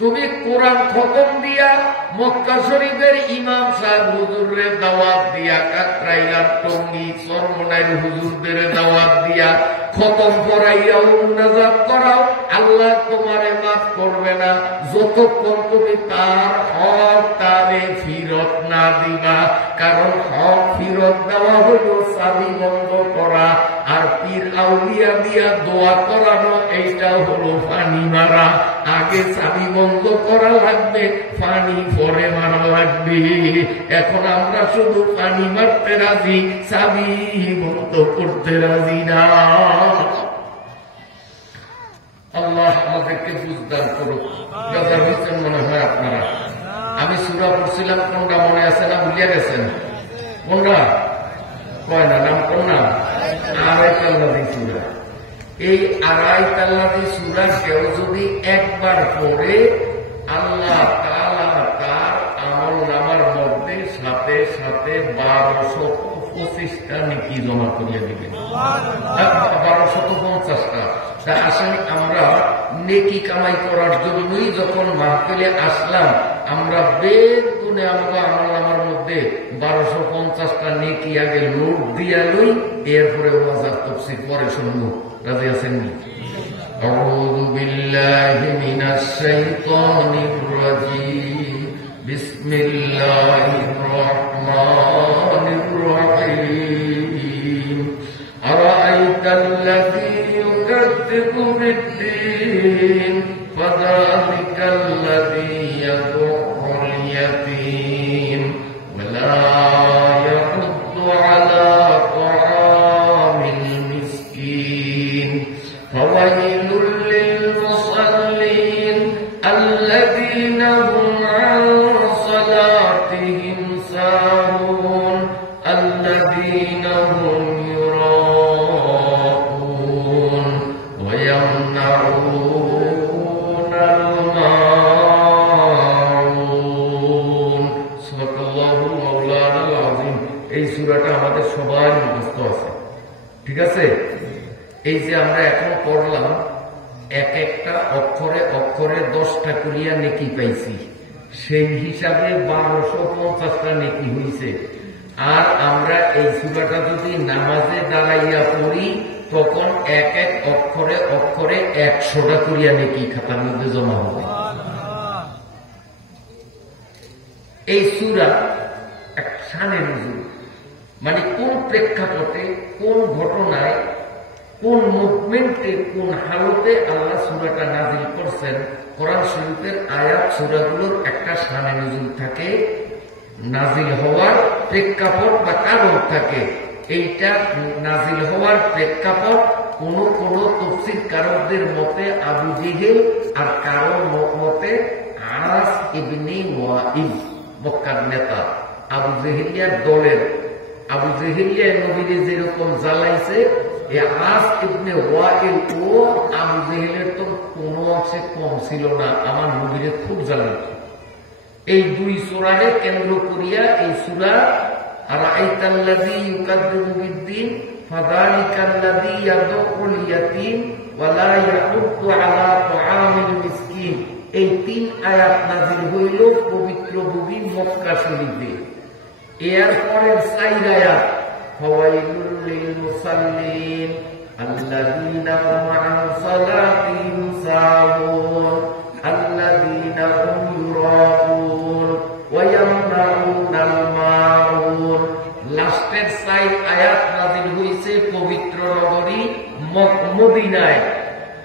তুমি কোরআন খতম দিয়া মক্কা শরীফের ইমাম সাহেব হুজুরের দাওয়াত দিয়া, কাকরাইলার টঙ্গী চরমনাইর হুজুরদের দাওয়াত দিয়া খতম পড়াইয়াও মুনাজাত করাও, আল্লাহ তোমারে মাফ করবে না যতক্ষণ তুমি তার হক তারে ফিরত না দিবা। কারণ হক ফিরত দেওয়া হইল চাবি বন্ধ করা, আর পীর আউলিয়া দিয়া দোয়া করানো এইটা হলো পানি মারা। আগে চাবি বন্ধ করা লাগবে, পানি পরে মারা লাগবে। এখন আমরা শুধু পানি মারতে রাজি, চাবি বন্ধ করতে রাজি না। আল্লাহ আমাদেরকে বুঝদান করুক। বেজার হয়েছেন মনে হয় আপনারা। আমি সূরা পড়ছিলাম, কোনটা মনে আছে না ভুলিয়া গেছেন? কোনটা কয় না, নাম কোন নাম? আড়াইতাল্লাদি সূরা। এই আড়াইতাল্লাদি সূরা কেউ যদি একবার পড়ে, আল্লাহ তাআলা তার আমল নামার মধ্যে সাথে সাথে 1225টা নেকি জমা করিয়া দিবেন। 1250টা। তা আসলে আমরা নেকি কামাই করার জন্যই যখন মাহফিলে আসলাম, আমরা বেদ গুণে আমরা আমল নামার মধ্যে 1250টা নেকি আগে লোড দিয়া লই, এরপরে ওয়াজ তাফসীর পরে শুনবো। রাজি আছেন? আউযু বিল্লাহি মিনাশ শাইতানির রাজীম। বিসমিল্লাহির রাহমানির রাহিম। আরাআইতাল্লাযী ইউকাযযিবু বিদ্দীন ফাযালিকাল্লাযী ইয়াদউল ইয়াতীম ওয়া লা ইয়াহুদ্দু আলা তাআমিল মিসকিন। ফাওয়াইলুল লিল মুসাল্লিন আল্লাযীনা হুম আন সালাতিহিম সাহুন আল্লাযীনা হুম يراءون ويمنعون الماعون। সুবহানাল্লাহু মাওলানাল আযীম। এই সূরাটা আমাদের সবার মুখস্থ আছে, ঠিক আছে? এই যে আমরা এখন পড়লাম, এক একটা অক্ষরে অক্ষরে 10টা করিয়া নেকি পাইছি, সেই হিসাবে 1250টা নেকি হইছে। আর আমরা এই সূরাটা যদি নামাজে দাঁড়াইয়া পড়ি, তখন এক এক অক্ষরে অক্ষরে 100টা করিয়া নেকি খাতার মধ্যে জমা হবে। এই সূরা এক শানে নুজুল, মানে কোন প্রেক্ষাপটে, কোন ঘটনায়, কোন মুভমেন্টে, কোন হালতে আল্লাহ সূরাটা নাজিল করছেন। কোরআন শরীফের আয়াত সূরাগুলোর একটা শানে নুজুল থাকে, নাজিল হওয়ার প্রেক্ষাপট বা কারণ থাকে। এইটা নাজিল হওয়ার প্রেক্ষাপট কোন কোন তাফসীর কারকদের মতে আবু জেহেল, আর কারো মতে আস ইবনে ওয়াইল, মক্কার নেতা আবু জেহেলিয়ার দলের। আবু জেহেলিয়া নবীরে যেরকম জ্বালাইছে, এই আস ইবনে ওয়াইল ও আবু জেহেলের তো কোনো অংশে কম ছিল না, আমার নবীরে খুব জ্বালাইছে। এই দুই সূরাকে কেন্দ্র করিয়া এই সূরা আরাআইতাল্লাযী ইউকাযযিবু বিদ্দীন ফাযালিকাল্লাযী ইয়াদউল ইয়াতীম ওয়া লা ইয়াহুদ্দু আলা তাআমিল মিসকিন, এই 3 আয়াত নাযিল হইল পবিত্র ভূমি মক্কা শরীফে। এরপরে 4 আয়াত ফাওয়াইলুল লিল মুসাল্লিন আল্লাযীনা হুম আন সালাতিহিম সাহুন আল্লাযীনা হুম ইউরাউন ওয়া ইয়ামনাউনাল মাউন। লাস্টের 4 আয়াত নাযিল হইছে পবিত্র নগরী মদিনায়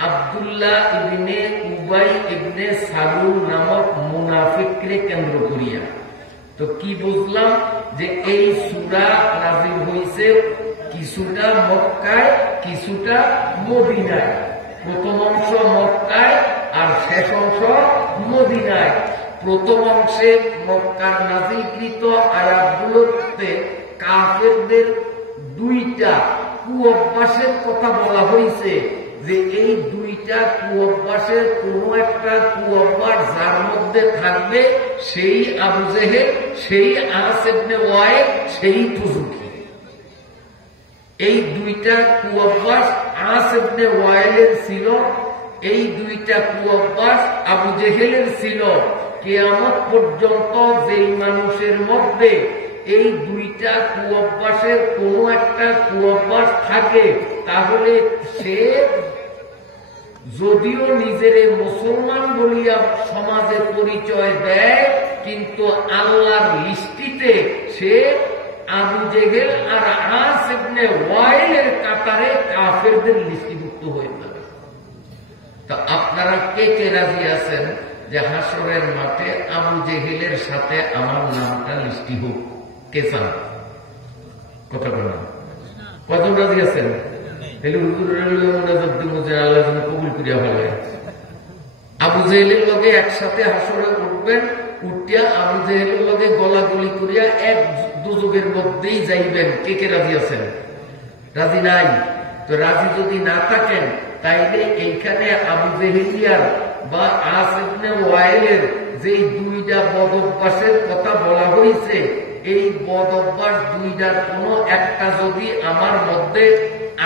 আব্দুল্লাহ ইবনে উবাই ইবনে সালুল নামক মুনাফিককে কেন্দ্র করিয়া। তো কি বুঝলাম যে এই সূরা নাযিল হইছে কিছুটা মক্কায়, কিছুটা মদিনায়। প্রথম অংশ মক্কায় আর শেষ অংশ মদিনায়। প্রথম অংশে মক্কার নাযিলকৃত আয়াতগুলোতে কাফেরদের 2টা কুঅভ্যাসের কথা বলা হয়েছে, যে এই 2টা কুঅভ্যাসের কোন একটা কুঅভ্যাস যার মধ্যে থাকবে সেই আবু জেহেল, সেই আস ইবনে ওয়াইল, সেই ফুজুকি। এই 2টা কুঅভ্যাস আস ইবনে ওয়াইলের ছিল। এই দুইটা কুঅভ্যাস আবু জেহেলের ছিল। কিয়ামত পর্যন্ত যেই মানুষের মধ্যে এই দুইটা কুঅভ্যাসের কোনো একটা কুঅভ্যাস থাকে, তাহলে সে যদিও নিজের মুসলমান বলিয়া সমাজে পরিচয় দেয়, কিন্তু আল্লাহর লিস্টিতে সে আবু জেহেল আর আস ইবনে ওয়াইলের কাতারে কাফেরদের লিস্টিভুক্ত হয়ে যাবে। তো আপনারা কে কে রাজি আছেন যে হাসরের মাঠে আবু জেহেলের সাথে আমার নামটা লিস্টি হোক? কে চান? কথা বলেন, কত রাজি আছেন? কবুল করিয়া ভালো। আবু জেহেলের লগে একসাথে হাসরে উঠবেন, উঠিয়া আবু জেহেলের লগে গলাগলি করিয়া এক দুযোগের মধ্যেই যাইবেন। কে কে রাজি আছেন? রাজি নাই? তো রাজি যদি না থাকেন, তাইলে এইখানে আবু জেহেলিয়ার বা আস ইবনে ওয়াইলের যে দুইটা বদ অভ্যাসের কথা বলা হয়েছে, এই বদ অভ্যাস দুইটার কোনো একটা যদি আমার মধ্যে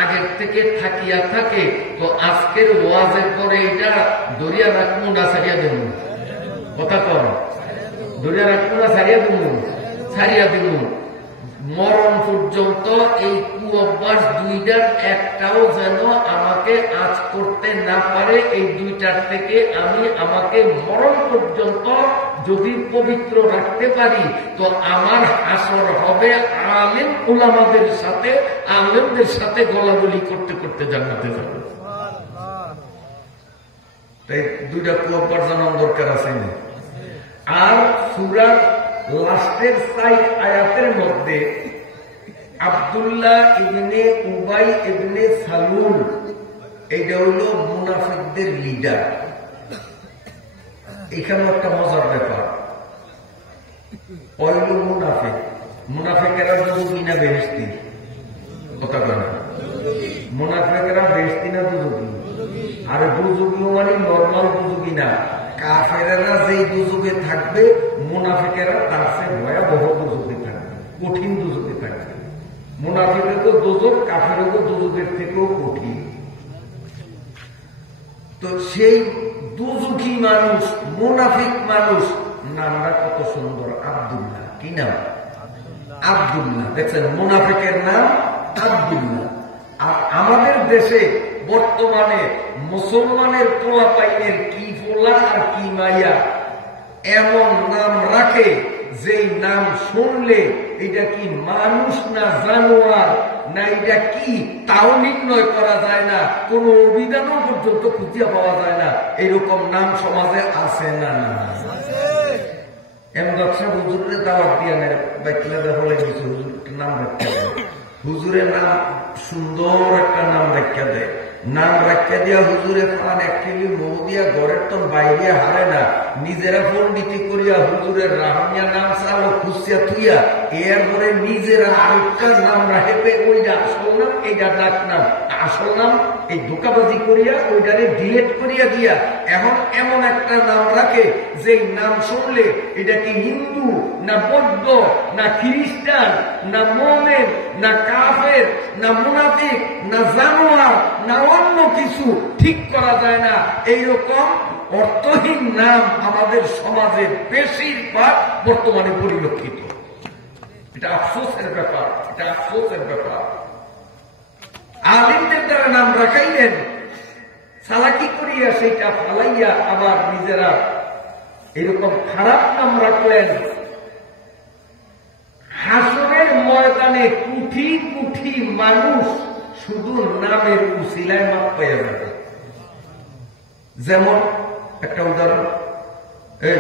আগের থেকে থাকিয়া থাকে, তো আজকের ওয়াজের পরে এটা দরিয়া রাখবো না ছাড়িয়া দেব? কথা কর, দরিয়া রাখবো না ছাড়িয়া দেব? ছাড়িয়া দেব। মরণ পর্যন্ত এই কুঅভ্যাস দুইটার একটাও যেন আমাকে আজ করতে না পারে। এই দুইটার থেকে আমি আমাকে মরণ পর্যন্ত যদি পবিত্র রাখতে পারি, তো আমার হাসর হবে আলেম উলামাদের সাথে, আলেমদের সাথে গলাগলি করতে করতে জান্নাতে যাবে। তাই দুইটা কুঅভ্যাস জানার দরকার আছে। আর সূরার লাস্টের 6 আয়াতের মধ্যে আব্দুল্লাহ ইবনে উবাই ইবনে সালুল, এইটা হল মুনাফিকদের লিডার। এখানে একটা মজার ব্যাপার, ওই মুনাফিক, মুনাফিকেরা দুজুকি না বেহেশতি? কথা বলে, মুনাফিকেরা বেহেশতি না দুজুকি? আর দুজুকিও মানে নর্মাল দুজুকি না, কাফেরেরা যেই দুজুকে থাকবে, মুনাফিকেরা তার চেয়ে ভয়াবহ দুজুকে থাকবে, কঠিন দুজুকে থাকবে। মুনাফিকের তো দুজক, কাফেরও তো দুজকের থেকেও কঠিন। তো সেই দুজুকি মানুষ, মুনাফিক মানুষ, নামটা কত সুন্দর, আব্দুল্লাহ। কি নাম? আব্দুল্লাহ। দেখছেন, মুনাফিকের নাম আব্দুল্লাহ। আর আমাদের দেশে বর্তমানে মুসলমানের পোলাপাইনের কি পোলা আর কি মাইয়া এমন নাম রাখে, যেই নাম শুনলে এটা কি মানুষ না জানোয়ার না এটা কি তাও নির্ণয় করা যায় না, কোন অভিধানও পর্যন্ত খুঁজিয়া পাওয়া যায় না। এরকম নাম সমাজে আছে না? এমদাদ সাহেব হুজুরের দাওয়াত দিয়া নেয়, ব্যাখ্যা হলে কিছু হুজুরের নাম ব্যাখ্যা দেয়, হুজুরের নাম সুন্দর একটা নাম ব্যাখ্যা দেয়, নাম রাখা দিয়া হুজুরে পান একচুয়ালি মৌ দিয়া ঘরের তো বাইরে হারে না, নিজেরা পন্ডিতি করিয়া হুজুরের রাহমিয়া নাম চালো খুশিয়া থুইয়া, এরপরে নিজেরা আরেকটা নাম রাখবে, ওইটা আসল নাম, এইটা ডাক নাম। আসল নাম এই ধোকাবাজি করিয়া ওইটারে ডিলেট করিয়া দিয়া এখন এমন একটা নাম রাখে, যে নাম শুনলে এটা কি হিন্দু না বৌদ্ধ না খ্রিস্টান না মোমেন না কাফের না মুনাফিক না জানোয়ার না অন্য কিছু ঠিক করা যায় না। এইরকম অর্থহীন নাম আমাদের সমাজে বেশিরভাগ বর্তমানে পরিলক্ষিত। এটা আফসোসের ব্যাপার, এটা আফসোসের ব্যাপার। আলিমদের দ্বারা নাম রাখাইলেন, চালাকি করিয়া সেইটা ফালাইয়া আবার নিজেরা এরকম খারাপ নাম রাখলেন। হাসরের ময়দানে কোটি কোটি মানুষ শুধু নামের উসিলায় মাপ পাইয়া যাবে। যেমন একটা উদাহরণ, এই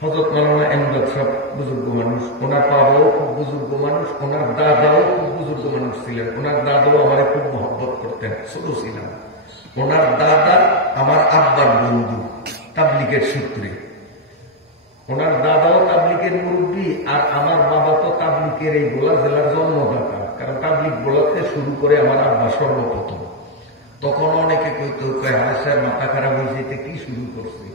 হযরত মাওলানা এমদাদ সাহেব বুজুর্গ মানুষ, ওনার বাবাও খুব বুজুর্গ মানুষ, ওনার দাদাও খুব বুজুর্গ মানুষ ছিলেন। ওনার দাদাও আমার খুব মহব্বত করতেন, ছোট ছিলাম। ওনার দাদা আমার আব্বার বন্ধু, তাবলিগের সূত্রে। ওনার দাদাও তাবলিগের মুরব্বী, আর আমার বাবা তো তাবলিগের এই গোলা জেলার জন্মদাতা, কারণ তাবলিগ বলাতে শুরু করে আমার আব্বা সর্বপ্রথম। তখন অনেকে কইতো, হাসার মাথা খারাপ হয়েছে, কি শুরু করছে,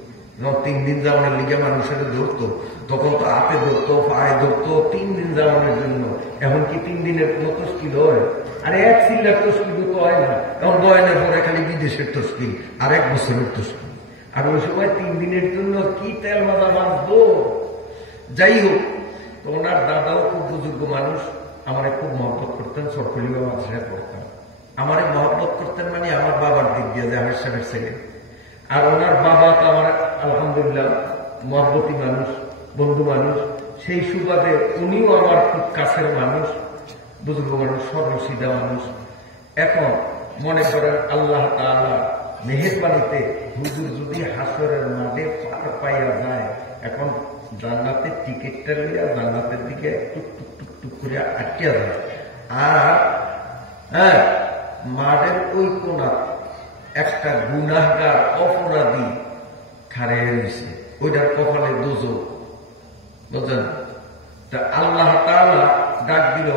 3 দিন যাওয়ানোর লিগে মানুষের ধরতো, তখন তো হাতে ধরতো, পায়ে ধরতো 3 দিন যাওয়ানোর জন্য। এখন কি 3 দিনের কোনো তস্কিল হয়? আরে 1 সিল্লার তস্কিল তো হয় না। এখন বয়ানের পরে খালি বিদেশের তস্কিল, আর 1 বছরের তস্কিল। আর ওই সময় 3 দিনের জন্য কি তেল মাথা বাঁচবো। যাই হোক, তো ওনার দাদাও খুব বুজুর্গ মানুষ, আমারে খুব মহব্বত করতেন, সরকলিবা মাদ্রাসায় পড়তাম। আমারে মহব্বত করতেন মানে আমার বাবার দিক দিয়ে যে আমার সাহেবের ছেলে। আর ওনার বাবা তো আমার আলহামদুলিল্লাহ মহব্বতী মানুষ, বন্ধু মানুষ। সেই সুবাদে উনিও আমার খুব কাছের মানুষ, বুজুর্গ মানুষ, সর্বসিধা মানুষ। এখন মনে করেন আল্লাহ তাআলা মেহেরবানিতে হুজুর যদি হাসরের মাঠে পার পাইয়া যায়, এখন জান্নাতের টিকিটটা লইয়া জান্নাতের দিকে টুক টুক টুক টুক করে আটকিয়া যায়। আর হ্যাঁ, মাঠের ওই কোনা একটা গুনাহগার অপরাধী খাড়ে রয়েছে, ওইটার কপালে দোজখ, বুঝলেন? তা আল্লাহ তাআলা ডাক দিল,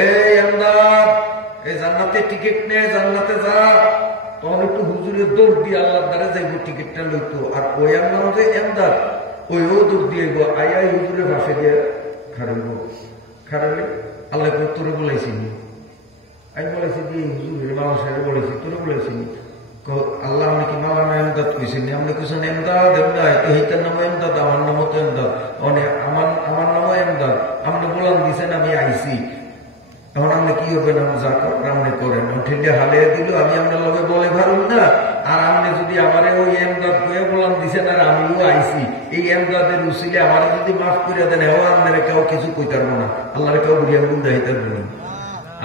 এই এমদাদ, এই জান্নাতের টিকিট নে, জান্নাতে যা। তখন একটু হুজুরের দৌড় দিয়ে আল্লাহ দ্বারা যাইব, টিকিটটা লইতো। আর ওই নাম যে এমদাদ, ওই ও দৌড় দিয়ে আই হুজুরের ভাষে দিয়ে খাড়াইব। খাড়াইলে আল্লাহ তোরে বলেছিনি, আমি বলেছি যে হুজুরের মামা সাহেব বলেছি, তোরে বলেছিনি। আল্লাহ আপনি কি মাওলানা এমদাদ কইছেন? আপনি কইছেন এমদাদ, এমদাদ তো এইটার নামও এমদাদ, আমার নামও তো এমদাদ, আমার নামও এমদাদ। আপনি বলান দিছেন, আমি আইসি। এখন আপনি কি হবে না, যা আপনি করেন। ঠেলে হালিয়ে দিল, আমি আপনার লগে বলে ভারুন না। আর আপনি যদি আমারে ওই এমদাদ কয়ে বলান দিছেন, আর আমিও আইসি, এই এমদাদের উসিলে আমার যদি মাফ করে দেন, এও আপনারা কেউ কিছু কইতে পারবো না, আল্লাহরে কেউ বুড়িয়া গুণ দেখাইতে পারবো না।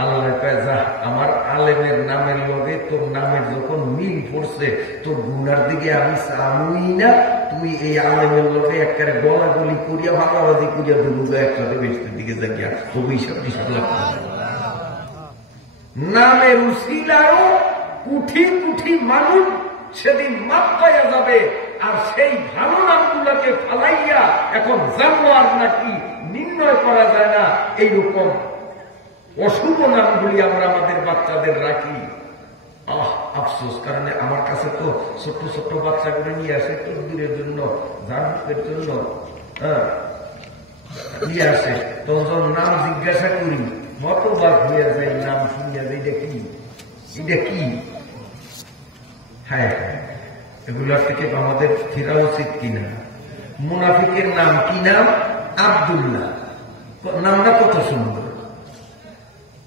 আল্লাহ কয়, যা, আমার আলেমের নামের লগে তোর নামের যখন মিল পড়ছে, তোর গুনার দিকে আমি চামুই না, তুই এই আলেমের লগে একবারে গলাগলি করিয়া ভাগাভাগি করিয়া দুর্গা একসাথে বেশির দিকে যাইয়া তবু হিসাব হিসাব লাগবে। নামের উসিলারও কুঠি কুঠি মানুষ সেদিন মাপ পাইয়া যাবে। আর সেই ভালো নামগুলাকে ফালাইয়া এখন জানোয়ার নাকি নির্ণয় করা যায় না, এইরকম অশুভ নামগুলি আমরা আমাদের বাচ্চাদের রাখি। আফসোস, কারণ আমার কাছে তো ছোট্ট ছোট্ট বাচ্চাগুলো নিয়ে আসে তকবীরের জন্য, ধার্মিকের জন্য নিয়ে আসে। তখন নাম জিজ্ঞাসা করি, মতবাদ হয়ে যায়, নাম শুনিয়া যায়, এটা কি, এটা কি? হ্যাঁ, এগুলোর থেকে আমাদের ফেরা উচিত কিনা। মুনাফিকের নাম কি নাম? আব্দুল্লাহ। নামটা কত সুন্দর।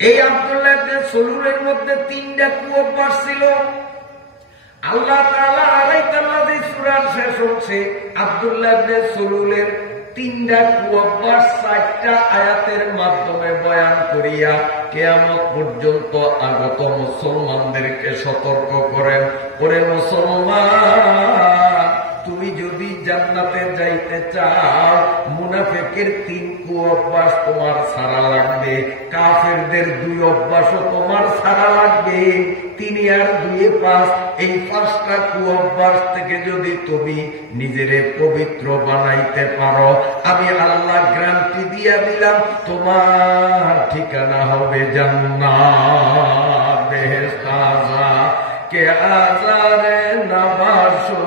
এই আব্দুল্লাহ ইবনে সলুলের মধ্যে 3টা কুঅভ্যাস ছিল। আল্লাহ তাআলা আলাইহি সূরার শেষ হচ্ছে আব্দুল্লাহ ইবনে সলুলের 3টা কুঅভ্যাস 4টা আয়াতের মাধ্যমে বয়ান করিয়া কিয়ামত পর্যন্ত আগত মুসলমানদেরকে সতর্ক করেন, ওরে মুসলমান, তুমি যদি জান্নাতে যাইতে চাও, মুনাফিকের 3 কুঅভ্যাস তোমার ছাড়া লাগবে, কাফেরদের 2 অভ্যাসও তোমার ছাড়া লাগবে। 3 আর 2 5, এই 5টা কুঅভ্যাস থেকে যদি তুমি নিজেরে পবিত্র বানাইতে পারো, আমি আল্লাহ গ্যারান্টি দিয়া দিলাম, তোমার ঠিকানা হবে জান্নাত, বেহেশত। কে আজারে নাবাসো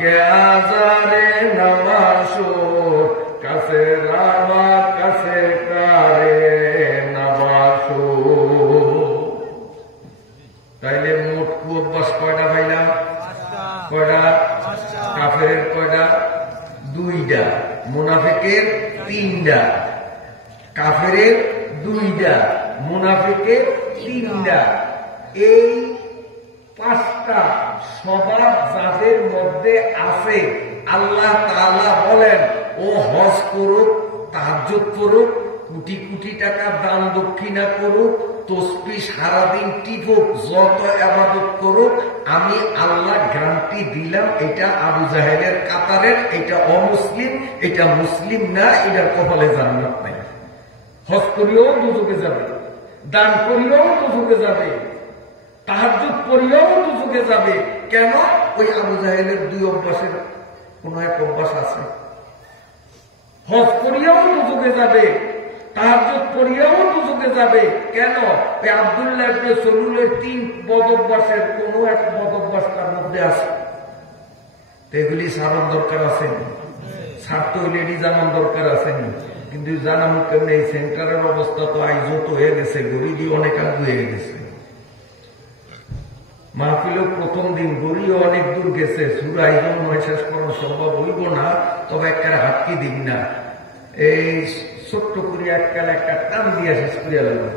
কে আজারে নামাসো কাছে রামা কাছে কারে নামাসো। তাইলে মোট কুঅভ্যাস কয়টা পাইলাম? কয়টা? কাফেরের কয়টা? 2টা, মুনাফিকের 3টা। কাফেরের 2টা, মুনাফিকের 3টা। এই 5টা স্বভাব যাদের মধ্যে আছে, আল্লাহ তাআলা বলেন ও হজ করুক, তাহাজ্জুদ করুক, কোটি কোটি টাকা দান দক্ষিণা করুক, তসবিহ সারাদিন টিপুক, যত ইবাদত করুক, আমি আল্লাহ গ্যারান্টি দিলাম, এটা আবু জাহেলের কাতারের, এটা অমুসলিম, এটা মুসলিম না, এটার কপালে জান্নাত নাই। হজ করিও দুজকে যাবে, দান করিও দুজকে যাবে, তাহাজ্জুদ করিও দুজকে যাবে। কেন? ওই আবু জাহেলের 2 অভ্যাসের কোন এক অভ্যাস আছে। হজ করিয়াও দুজকে যাবে, তাহাজ্জুদ করিয়াও দুজকে যাবে। কেন? ওই আব্দুল্লাহ ইবনে সলুলের 3 বদ অভ্যাসের কোন এক বদ অভ্যাস অভ্যাসটার মধ্যে আছে, এগুলি সারার দরকার আছে, ছাড়তে হইলে এটি জানার দরকার আছে। কিন্তু জানানো কেমন, এই সেন্টারের অবস্থা তো আইজত হয়ে গেছে, গরিবই অনেক আগে হয়ে গেছে। মাহফিলও প্রথম দিন গড়িও অনেক দূর গেছে, সুরা আয়োজন নয় শেষ করানো সম্ভব হইব না, তবে একটা হাতকি দিন না, এই ছোট্ট করে এককাল একটা টান দিয়া শেষ করিয়া লাগবে,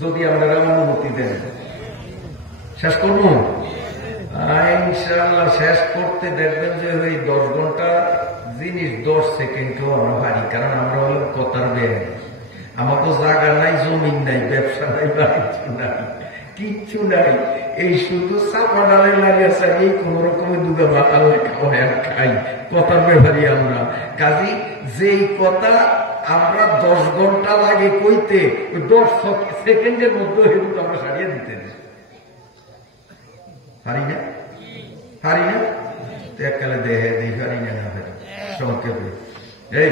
যদি আপনারা অনুমতি দেন। শেষ করব ইনশাআল্লাহ। শেষ করতে দেখবেন যে ওই 10 ঘন্টা জিনিস 10 সেকেন্ডও আমরা পারি, কারণ আমরা হলো কথার ব্যাগ। আমার তো জায়গা নাই, জমিন নাই, ব্যবসা নাই, বাণিজ্য নাই, কিচ্ছু নাই, এই শুধু চাপা ডালে লাগিয়ে আছে, এই কোন রকমে দুগা বাতাল খাই, কথার ব্যাপারই আমরা। কাজী যেই কথা আমরা 10 ঘন্টা লাগে কইতে, 10 সেকেন্ডের মধ্যে কিন্তু আমরা সারিয়ে দিতে পারি না, পারি না, তো এককালে দেহে দিই পারি না, না পারি সংক্ষেপে। এই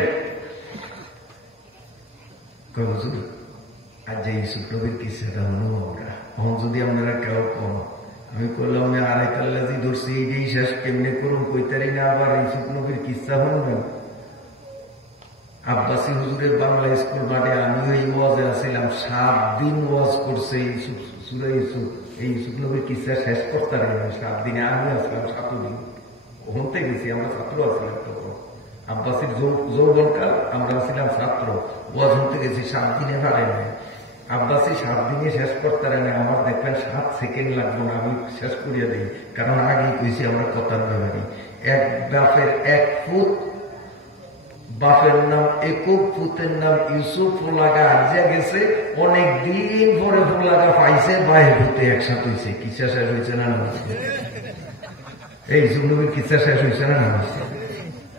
হুজুর আজ যে ইউসুফ নবীর কিসেটা হলো আমরা, এখন যদি আপনারা কেউ কম, আমি করলাম আড়াই কাল্লাজি ধরছি, এই যে শেষ কেমনে করুন কইতারি না, আবার ইউসুফ নবীর কিসা হন। আব্বাসী হুজুরের বাংলা স্কুল মাঠে আমিও এই ওয়াজে আসছিলাম, 7 দিন ওয়াজ করছে ইউসুফ, সূরা ইউসুফ, এই ইউসুফ নবীর কিসা শেষ করতে পারি 7 দিনে। আমি আসলাম 7 দিন, হতে গেছি, আমরা ছাত্র আসলাম তখন, আব্বাসীর যৌবনকাল, আমরা ছিলাম ছাত্র, ওয়াজ হতে গেছি 7 দিনে পারে নাই। আব্বাসী 7 দিনে শেষ করতে পারে না, আমার দেখবেন 7 সেকেন্ড লাগবো না, আমি শেষ করিয়া দিই, কারণ আগেই কইছি আমরা কথার ব্যাপারী। এক বাপের 1 ফুট, বাপের নাম একুব, পুতের নাম ইউসুফ, ফোলাগা আজা গেছে, অনেক দিন পরে ফোলাগা পাইছে, বাইরে ভূতে একসাথে হয়েছে। কিসা শেষ হয়েছে না? এই জুনবীর কিসা শেষ হয়েছে না?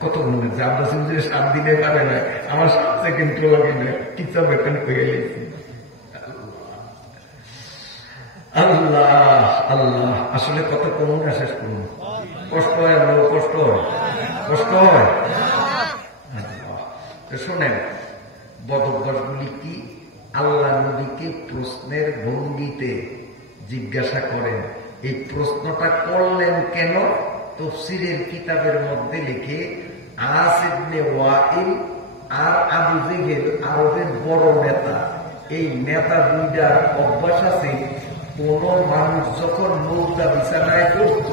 কত মনে হচ্ছে আব্বাসী 7 দিনে পারে না, আমার 7 সেকেন্ড লাগে না, কিসা বেতন হয়ে গেছে। আল্লাহ আল্লাহ, আসলে কত কমুন না, শেষ করুন, কষ্ট হয়, আমরা কষ্ট হয়, কষ্ট হয়। শোনেন, বদভ্যাসগুলি কি? আল্লাহ নবীকে প্রশ্নের ভঙ্গিতে জিজ্ঞাসা করেন। এই প্রশ্নটা করলেন কেন? তাফসীরের কিতাবের মধ্যে লিখে, আস ইবনে ওয়াইল আর আবু জেহেল আরবের বড় নেতা, এই নেতা দুইটার অভ্যাস আছে, কোন মানুষ যখন নৌকা বিছানায় করত,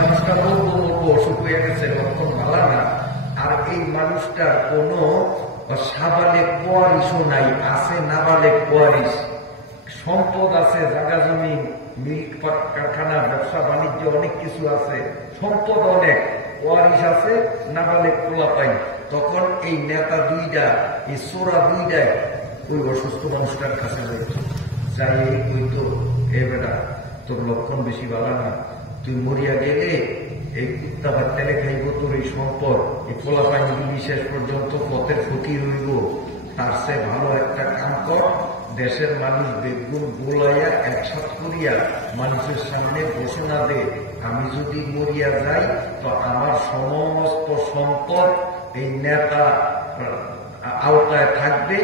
মানুষটা নৌকো অসুখ হয়ে গেছে, রক্ষণ ভালো না, আর এই মানুষটার কোন সাবালেক ওয়ারিশও নাই, আছে নাবালেক ওয়ারিশ, সম্পদ আছে, জায়গা জমি, মিল্ক কারখানা, ব্যবসা বাণিজ্য, অনেক কিছু আছে, সম্পদ অনেক, ওয়ারিশ আছে, নাবালেক পোলাপাই। তখন এই নেতা দুইটা, এই চোরা দুইটায় ওই অসুস্থ মানুষটার কাছে যাই, ওই তো এ বেটা তোর লক্ষণ বেশি ভালো না, তুই মরিয়া গেলে এই কুত্তা ভাত তেলে খাইব, তোর এই সম্পদ, এই পোলা পানিগুলি শেষ পর্যন্ত পথের ফকির হইব, তার চেয়ে ভালো একটা কাম কর, দেশের মানুষ বেগুন গোলাইয়া একসাথ করিয়া মানুষের সামনে ঘোষণা দে, আমি যদি মরিয়া যাই তো আমার সমস্ত সম্পদ এই নেতা আওতায় থাকবে,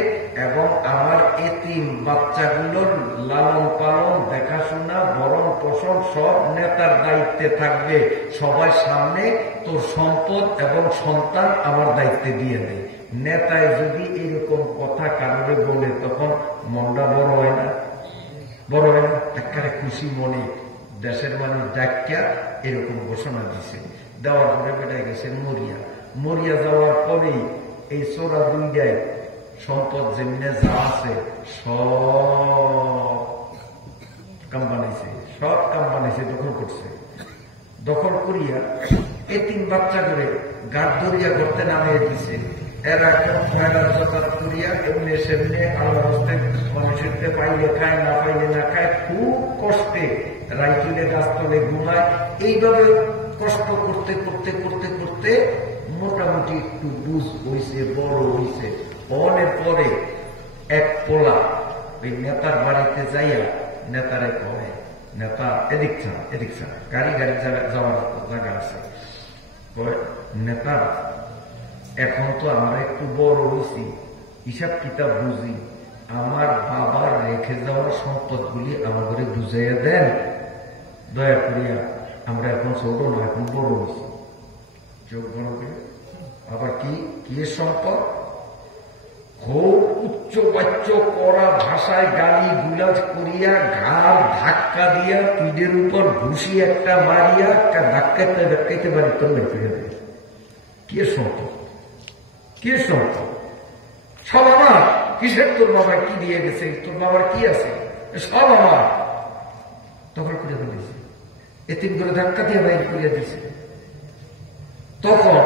এবং আমার এতিম বাচ্চাগুলোর লালন পালন, দেখাশোনা, ভরণ পোষণ সব নেতার দায়িত্বে থাকবে, সবার সামনে তোর সম্পদ এবং সন্তান আমার দায়িত্বে দিয়ে দেয়। নেতায় যদি এরকম কথা কারণে বলে, তখন মনটা বড় হয় না? বড় হয় না? একেবারে খুশি মনে দেশের মানুষ ডাক্কা এরকম ঘোষণা দিছে, দেওয়ার পরে বেটায় গেছে মরিয়া। মরিয়া যাওয়ার পরেই এই চোরা দুইটায় সম্পদ জমিনে যা আছে সব কাম বানাইছে, সব কাম বানাইছে, দখল করছে। দখল করিয়া এই 3 বাচ্চা করে গাছ ধরিয়া করতে নামিয়ে দিছে। এরা এখন করিয়া এমনি সেমনি আল্লাহ মানুষের পাইলে খায়, না পাইলে না খায়, খুব কষ্টে রাইতুলে গাছতলে ঘুমায়। এইভাবে কষ্ট করতে করতে করতে করতে মোটামুটি একটু বুঝ হয়েছে, বড় হয়েছে। অনেক পরে এক পোলা ওই নেতার বাড়িতে যাইয়া নেতারে কয়, নেতা এদিক চা, গাড়ি যাওয়ার জায়গা আছে, নেতা এখন তো আমরা একটু বড় হয়েছি, হিসাব কিতাব বুঝি, আমার বাবার রেখে যাওয়ার সম্পদগুলি আমাদের বুঝাইয়া দেন। দয়া করিয়া আমরা এখন ছোট না, এখন বড় হয়েছি, চোখ বড় করে আবার কি কি সম্পদ, খুব উচ্চ বাচ্য করা ভাষায় গালি গুলাজ করিয়া ঘাড় ধাক্কা দিয়া পিঠের উপর ঘুষি একটা মারিয়া ধাক্কাইতে ধাক্কাইতে পারি তোর বের করে দেবে। কি সম্পদ, কি সম্পদ, সব আমার। কিসের তোর বাবা কি দিয়ে গেছে, তোর বাবার কি আছে, সব আমার। তখন করে দিয়েছে, এতিম করে ধাক্কা দিয়ে বাইর করিয়া দিছে। তখন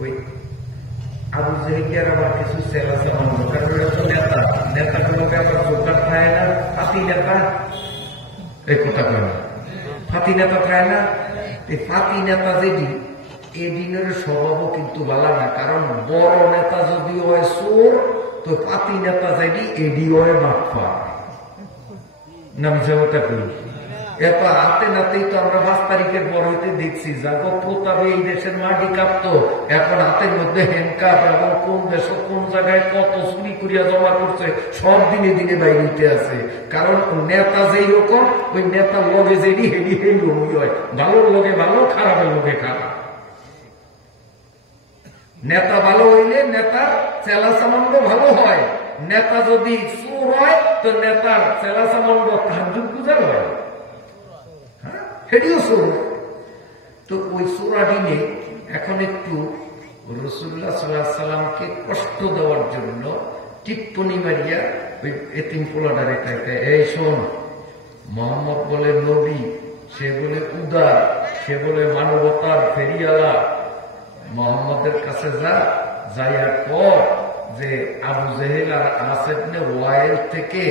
ওই আবু জেহেল আবার কিছু সেলা সামান্য, কারণ ওরা তো নেতা, নেতাগুলোকে আবার জোকার খায় না, ফাতি নেতা, এই কথা কয় না, ফাতি নেতা খায় না। এই ফাতি নেতা যেটি এই দিনের স্বভাবও কিন্তু ভালো না, কারণ বড় নেতা যদি হয় চোর, তো ফাতি নেতা যেটি এডি হয় বাটপা। নাম জগতা করি এত হাতে নাতেই তো আমরা 5 তারিখের পর হইতে দেখছি জাগো প্রতাপে এই দেশের মাটি কাঁপতো, এখন হাতের মধ্যে হ্যান্ডকাপ, এবং কোন দেশ কোন জায়গায় কত চুরি করিয়া জমা করছে সব দিনে দিনে বাইরে আছে। কারণ নেতা যেই রকম, ওই নেতার লগে যেডি হেডি হেডি হয়, ভালোর লগে ভালো, খারাপের লগে খারাপ। নেতা ভালো হইলে নেতার চেলা সামান্য ভালো হয়, নেতা যদি চোর হয় তো নেতার চেলা সামান্য তাহাজ্জুদ গুজার হয়, সেটিও চোর। তো ওই চোরাডিনে এখন একটু রাসূলুল্লাহ সাল্লাল্লাহু আলাইহি সাল্লামকে কষ্ট দেওয়ার জন্য টিপ্পনি মারিয়া ওই এতিম পোলাডারে কাইতে, এই শোন, মোহাম্মদ বলে নবী, সে বলে উদার, সে বলে মানবতার ফেরিয়ালা, মোহাম্মদের কাছে যা, যাইয়া কর যে আবু জেহেল আর আস ইবনে ওয়াইল থেকে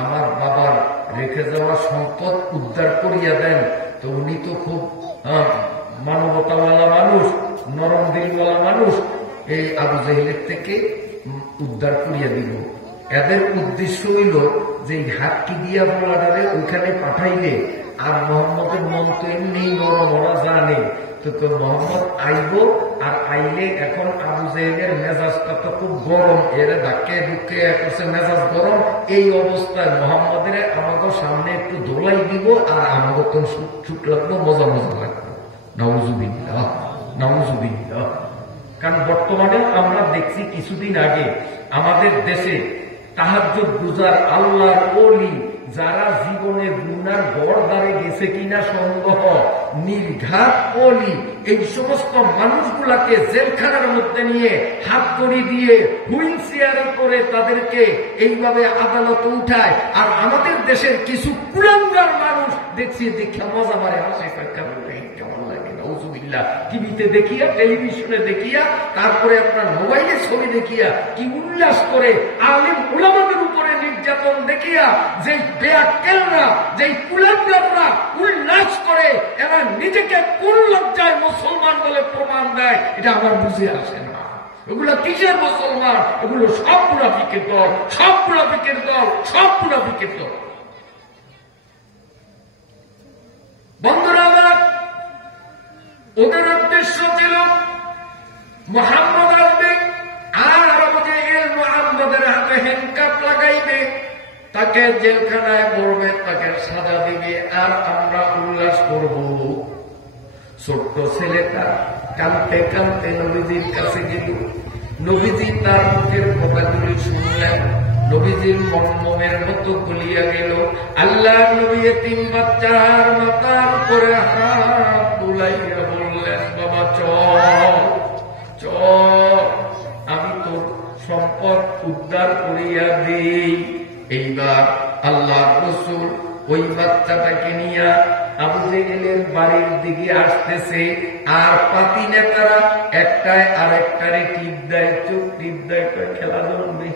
আমার বাবার রেখে যাওয়া সম্পদ উদ্ধার করিয়া দেন। তো উনি তো খুব মানবতাওয়ালা মানুষ, নরম দিলওয়ালা মানুষ, এই আবু জেহেলের থেকে উদ্ধার করিয়া দিব। এদের উদ্দেশ্য হইল যে হাতকি দিয়া বলাটারে ওইখানে পাঠাইলে, আর মোহাম্মদের মন তো এমনি নরম, ওরা জানে তো মোহাম্মদ আইব, আর আইলে এখন আবু জেহেলের মেজাজটা তো খুব গরম, এর ধাক্কে ঢুকে করছে মেজাজ গরম। এই অবস্থায় মোহাম্মদের আমাকে সামনে একটু দোলাই দিব, আর আমাকে তো ছুট লাগবো, মজা মজা লাগবে। নাউজুবিল্লাহ, নাউজুবিল্লাহ। কারণ বর্তমানে আমরা দেখছি কিছুদিন আগে আমাদের দেশে তাহাজ্জুদ গুজার আল্লাহর ওলি যারা জীবনে গুনার গড়দারে গেছে কিনা সন্দেহ, নির্ঘাত ওলি, এই সমস্ত মানুষগুলাকে জেলখানার মধ্যে নিয়ে হাত করি দিয়ে হুইল চেয়ারে করে তাদেরকে এইভাবে আদালতে উঠায়। আর আমাদের দেশের কিছু কুলাঙ্গার মানুষ দেখছি, দেখা মজা মারে, হাসে, কেমন লাগে না, উজুবিল্লাহ, টিভিতে দেখিয়া, টেলিভিশনে দেখিয়া, তারপরে আপনার মোবাইলে ছবি দেখিয়া কি উল্লাস করে, আলেম উলামাদের উপরে নির্যাতন দেখিয়া যে বেয়াক্কেলরা, যে কুলাঙ্গাররা উল্লাস করে, এরা নিজেকে কোন লজ্জায় মুসলমান বলে প্রমাণ দেয়, এটা আমার বুঝে আসে না। এগুলো কিসের মুসলমান? এগুলো সব মুনাফিকের দল, সব মুনাফিকের দল, সব মুনাফিকের দল। বন্ধুরা আমার, ওদের উদ্দেশ্য ছিল মুহাম্মদ আসবে, আর আবু জেহেল মুহাম্মদের হাতে হ্যান্ডকাপ লাগাইবে, তাকে জেলখানায় পড়বে, তাকে সাজা দিবে, আর আমরা উল্লাস করব। ছোট্ট ছেলেটা কাঁদতে কাঁদতে নবীজির কাছে গেল। নবীজি তার মুখের কথাগুলি শুনলেন, নবীজির মনের মতো গলিয়া গেল। আল্লাহ নবী এতিম বাচ্চার মাথার উপরে হাত বুলাইয়া বললেন, বাবা চল চল, আমি তোর সম্পদ উদ্ধার করিয়া দিই। এইবার আল্লাহ রাসূল ওই বাচ্চাটাকে নিয়ে আবু জেহেলের বাড়ির দিকে আসতেছে, আর পাতি নেতারা একটায় আরেকটারে টিপ দেয়, চোখ টিপ দেয়, খেলা জমবে,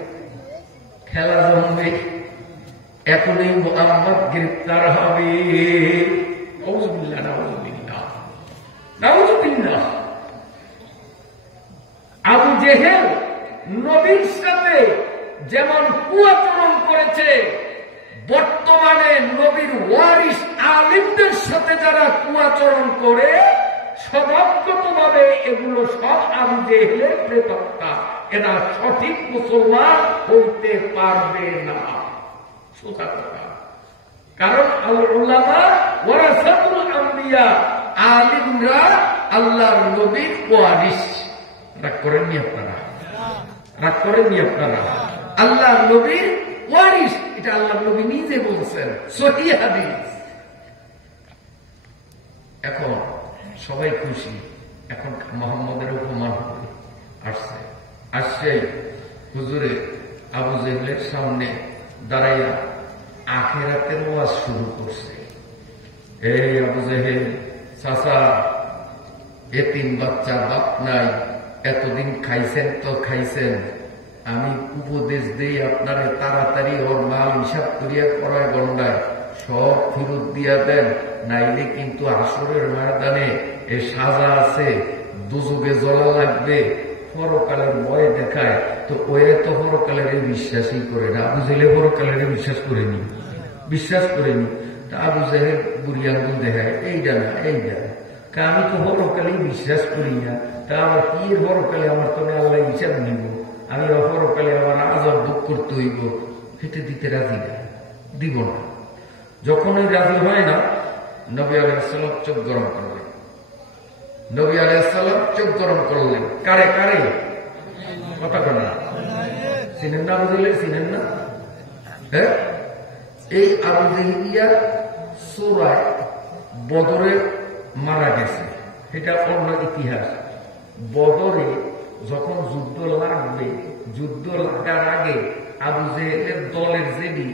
খেলা জমবে, এখনই মুহাম্মদ গ্রেফতার হবে। নাউজুবিল্লাহ, নাউজুবিল্লাহ, নাউজুবিল্লাহ। আবু জেহেল নবীর সাথে যেমন কুআচরণ করেছে, বর্তমানে নবীর ওয়ারিস আলিমদের সাথে যারা কুআচরণ করে, স্বভাবগতভাবে এগুলো সব আবু জেহেলের প্রেতাত্মা, এরা সঠিক মুসলমান হইতে পারবে না। সোজা কথা। কারণ আল উলামা ওয়ারাসাতুল আম্বিয়া, আলিমরা আল্লাহর নবীর ওয়ারিস। রাগ করেননি আপনারা? রাগ করেননি আপনারা? আল্লাহর নবীর ওয়ারিস, এটা আল্লাহর নবী নিজে বলছেন, সহিহ হাদিস। এখন সবাই খুশি, এখন মুহাম্মদের উপমান হবে। আসছে হুজুরে আবু জেহেলের সামনে দাঁড়াইয়া আখিরাতের ওয়াজ শুরু করছে। এই আবু জেহেল চাচা, এতিম বাচ্চা, বাপ নাই, এতদিন খাইছেন তো খাইছেন, আমি উপদেশ দিই আপনারে তাড়াতাড়ি ওর মাল হিসাব করিয়া করায় গন্ডায় সব ফেরত দিয়া দেন, নাইলে কিন্তু আসরের ময়দানে এ সাজা আছে, দুজুগে জ্বলা লাগবে, পরকালের ভয় দেখায়। তো ওরা তো পরকালের বিশ্বাসই করে না। আবু জেহেল পরকালের বিশ্বাস করেনি, বিশ্বাস করেনি। তা আবু জেহেল বুড়ি আঙ্গুল দেখায়, এইটা না এইটা, আমি তো পরকালেই বিশ্বাস করি না, তা আমার কি পরকালে আমার তো আল্লাহ হিসাব নিব, আমি পরকালে আমার আযাব ভোগ করতে হইব, হেঁটে দিতে রাজি না, দিব না। যখনই রাজি হয় না, নবী আলাইহিস সালাম চোখ গরম করলেন। নবী আলাইহিস সালাম চোখ গরম করলেন। কারে কারে? কথা বলেন, চিনেন না আবু জেহেল? চিনেন না? হ্যাঁ, এই আবু জেহেলিয়া সূরায় বদরে মারা গেছে, এটা অন্য ইতিহাস। বদরে যখন যুদ্ধ লাগবে, যুদ্ধ লাগার আগে আবু জেহেলের দলের যেদি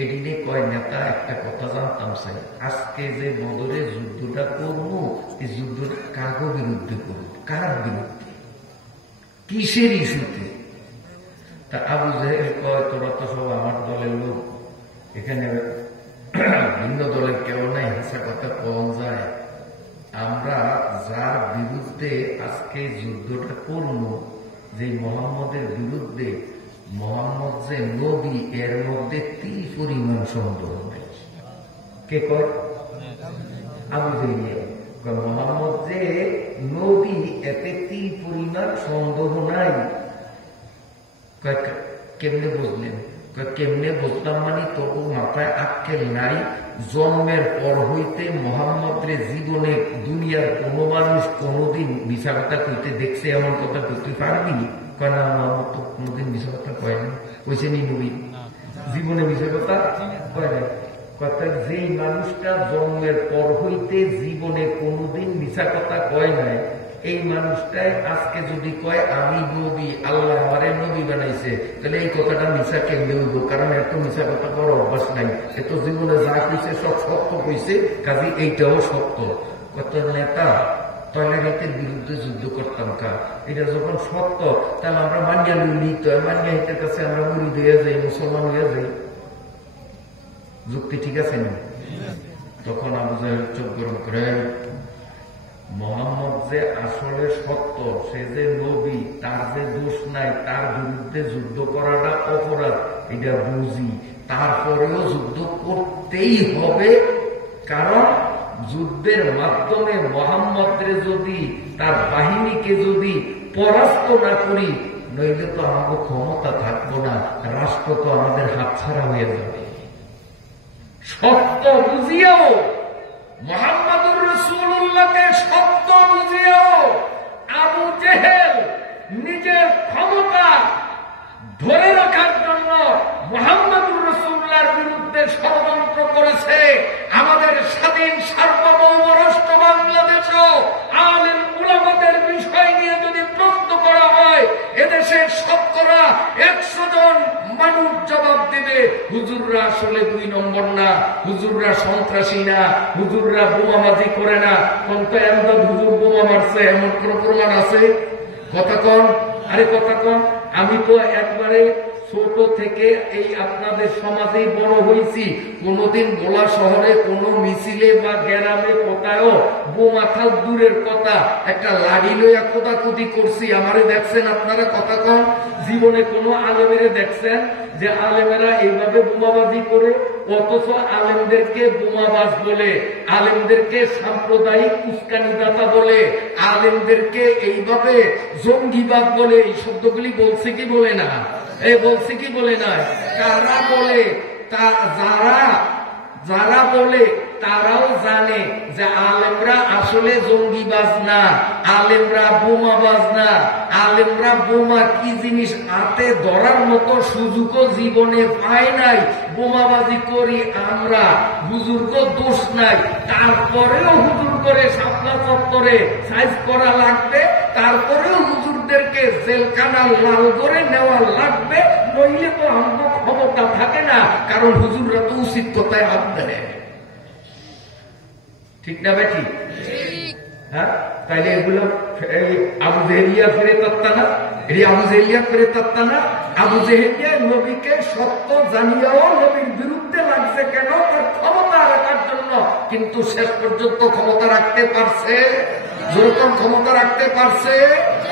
এদিনে কয়, নেতা একটা কথা জানতাম চাই, আজকে যে বদরে যুদ্ধটা করবো, এই যুদ্ধটা কার বিরুদ্ধে করবো, কার বিরুদ্ধে, কিসের ইস্যুতে? তা আবু জেহেল কয়, তোরা তো সব আমার দলের লোক, এখানে ভিন্ন দলের কেউ নাই, হাসা কথা কম যায়, আমরা যার বিরুদ্ধে আজকে যুদ্ধটা করব, যে মোহাম্মদের বিরুদ্ধে, মোহাম্মদ যে নবী, এর মধ্যে তিল পরিমাণ সন্দেহ নাই। কে কয়? আবু জেহেল কয়, মোহাম্মদ যে নবী, এতে তিল পরিমাণ সন্দেহ নাই। কেমনে বুঝলেন? কেমনে বুঝলাম মানে, তবু মাথায় আক্কেল নাই। জন্মের পর হইতে মোহাম্মদের জীবনে দুনিয়ার কোন মানুষ কোনদিন মিছা কথা কইতে দেখছে, এমন কথা কইতে পারবি? কয় না, মোহাম্মদ তো কোনদিন মিছা কথা কয় না। কইছে নি নবী জীবনে মিছা কথা কয় না? কথা, যেই মানুষটা জন্মের পর হইতে জীবনে কোনদিন মিছা কথা কয় নাই, এই মানুষটাই আজকে যদি কয় আমি নবী, আল্লাহ আমারে নবী বানাইছে, তাহলে এই কথাটা মিছা কেমনে হইব? কারণ এত মিছা কথা করার অভ্যাস নাই, এত জীবনে যা কইছে সব সত্য কইছে, কাজে এইটাও সত্য। কত নেতা টয়লেটের বিরুদ্ধে যুদ্ধ করতাম, কা এটা যখন সত্য, তাহলে আমরা মানিয়া নিত, মানিয়া হিতের কাছে আমরা মুড়ি দিয়ে যাই, মুসলমান হয়ে যাই। যুক্তি ঠিক আছে না? তখন আবু জেহেল চোখ গরম করে, মোহাম্মদ যে আসলে সত্য, সে যে নবী, তার যে দোষ নাই, তার বিরুদ্ধে যুদ্ধ করাটা অপরাধ, এটা বুঝি, তারপরেও যুদ্ধ করতেই হবে। কারণ যুদ্ধের মাধ্যমে মোহাম্মদের যদি, তার বাহিনীকে যদি পরাস্ত না করি, নইলে তো আমাদের ক্ষমতা থাকবো না, রাষ্ট্র তো আমাদের হাতছাড়া হয়ে যাবে। সত্য বুঝিয়েও, মুহাম্মদুর রাসূলুল্লাহকে সত্য বুঝিয়েও আবু জেহেল নিজের ক্ষমতা ধরে রাখার জন্য মুহাম্মদুর রাসূলুল্লাহর বিরুদ্ধে ষড়যন্ত্র করেছে। আমাদের স্বাধীন সার্বভৌম রাষ্ট্র বাংলাদেশও আলেম উলামাদের বিষয় নিয়ে যদি প্রশ্ন করা হয়, এদেশের শতকরা 100 জন মানুষ জবাব দেবে, হুজুররা আসলে 2 নম্বর না, হুজুররা সন্ত্রাসী না, হুজুররা বোমাবাজি করে না। কোন তো এমদাদ হুজুর বোমা মারছে, এমন কোন প্রমাণ আছে? কথা কন, আরে কথা কন। আমি তো একবারে ছোট থেকে এই আপনাদের সমাজেই বড় হয়েছি, কোনদিন গোলা শহরে কোন মিছিলে বা গ্রামে কোথাও বোমা থাক দূরের কথা, একটা লাড়ি লইয়া কোদাকুদি করছি, আমারে দেখছেন আপনারা? কথা কন। জীবনে কোন আলেমেরে দেখছেন যে আলেমেরা এইভাবে বোমাবাজি করে? অথচ আলেমদেরকে বোমাবাজ বলে, আলেমদেরকে সাম্প্রদায়িক উস্কানিদাতা বলে, আলেমদেরকে এইভাবে জঙ্গিবাদ বলে। এই শব্দগুলি বলছে কি বলে না? এই বলছে কি বলে না? কারা বলে? যারা যারা বলে তারাও জানে যে আলেমরা আসলে জঙ্গিবাজ না, আলেমরা বোমাবাজ না, আলেমরা বোমা কি জিনিস হাতে ধরার মতো সুযোগও জীবনে পায় নাই। বোমাবাজি করি আমরা, হুজুরকে দোষ নাই, তারপরেও হুজুর করে শাপলা চত্বরে সাইজ করা লাগবে, তারপরেও হুজুরদেরকে জেলখানা লাল করে নেওয়া লাগবে, নইলে তো আমার ক্ষমতা থাকে না, কারণ হুজুররা তো উচিত কথায় হাত দেয়। ঠিক না ভাই? ঠিক। হ্যাঁ, তাইলে এগুলো আবু জেহেলিয়া ফেরে তত্তা না, এটি আবু জেহেলিয়া ফেরে তত্তা না। আবু জেহেলিয়া নবীকে সত্য জানিয়াও নবীর বিরুদ্ধে লাগছে কেন? তার ক্ষমতা রাখার জন্য। কিন্তু শেষ পর্যন্ত ক্ষমতা রাখতে পারছে? যেরকম ক্ষমতা রাখতে পারছে?